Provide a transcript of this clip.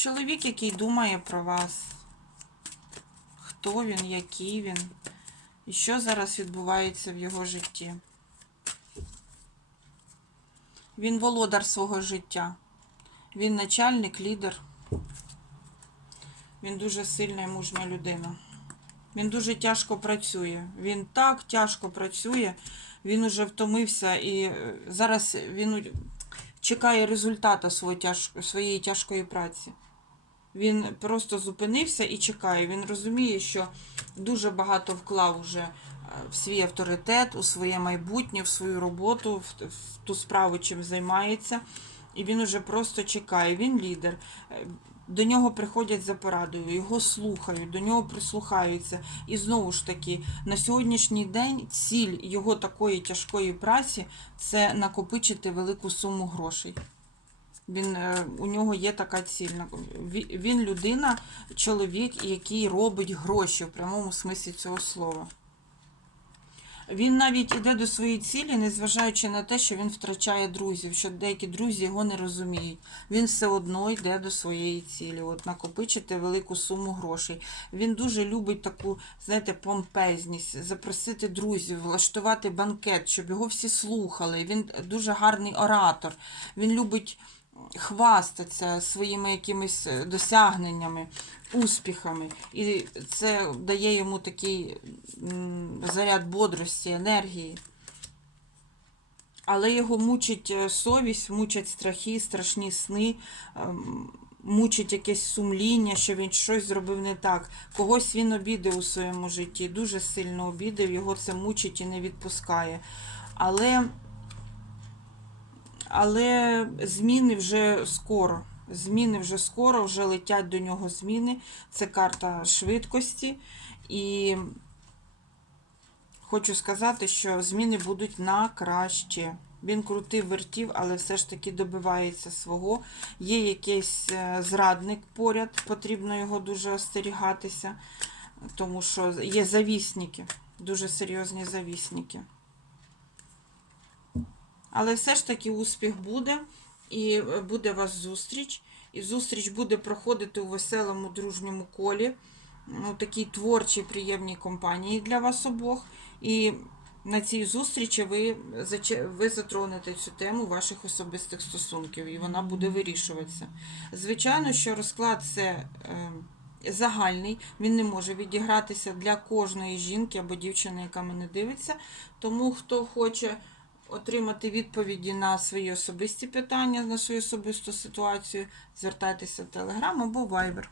Чоловік, який думає про вас. Хто він, який він, і що зараз відбувається в його житті. Він володар свого життя. Він начальник, лідер. Він дуже сильна і мужня людина. Він дуже тяжко працює. Він так тяжко працює, він уже втомився і е, зараз він чекає результату своєї, тяж... своєї тяжкої праці. Він просто зупинився і чекає. Він розуміє, що дуже багато вклав уже е, в свій авторитет, у своє майбутнє, в свою роботу, в, в ту справу, чим займається. І він уже просто чекає. Він лідер. Е, До нього приходять за порадою, його слухають, до нього прислухаються. І знову ж таки, на сьогоднішній день ціль його такої тяжкої праці це накопичити велику суму грошей. Він, е, у нього є така ціль. Ві- Він людина, чоловік, який робить гроші в прямому смислі цього слова. Він навіть іде до своєї цілі, незважаючи на те, що він втрачає друзів, що деякі друзі його не розуміють. Він все одно йде до своєї цілі, от накопичити велику суму грошей. Він дуже любить таку, знаєте, помпезність, запросити друзів, влаштувати банкет, щоб його всі слухали. Він дуже гарний оратор. Він любить хвастатися своїми якимись е, досягненнями, успіхами. І це дає йому такий заряд бодрості, енергії. Але його мучить е, совість, мучать страхи, страшні сни, ем, мучить якесь сумління, що він щось зробив не так. Когось він обідав у своєму житті, дуже сильно обідав, його це мучить і не відпускає. Але але зміни вже скоро. Зміни вже скоро, вже летять до нього зміни. Це карта швидкості. І хочу сказати, що зміни будуть на краще. Він крутив вертів, але все ж таки добивається свого. Є якийсь е, зрадник поряд, потрібно його дуже остерігатися, тому що є завісники, дуже серйозні завісники. Але все ж таки успіх буде, і е, буде вас зустріч. І зустріч буде проходити у веселому дружньому колі, ну, такій творчій, приємній компанії для вас обох. І на цій зустрічі ви, ви затронете цю тему ваших особистих стосунків, і вона буде вирішуватися. Звичайно, що розклад це. Е, Загальний, він не може відігратися для кожної жінки або дівчини, яка мене дивиться. Тому хто хоче отримати відповіді на свої особисті питання, на свою особисту ситуацію, звертайтеся в Telegram або Viber.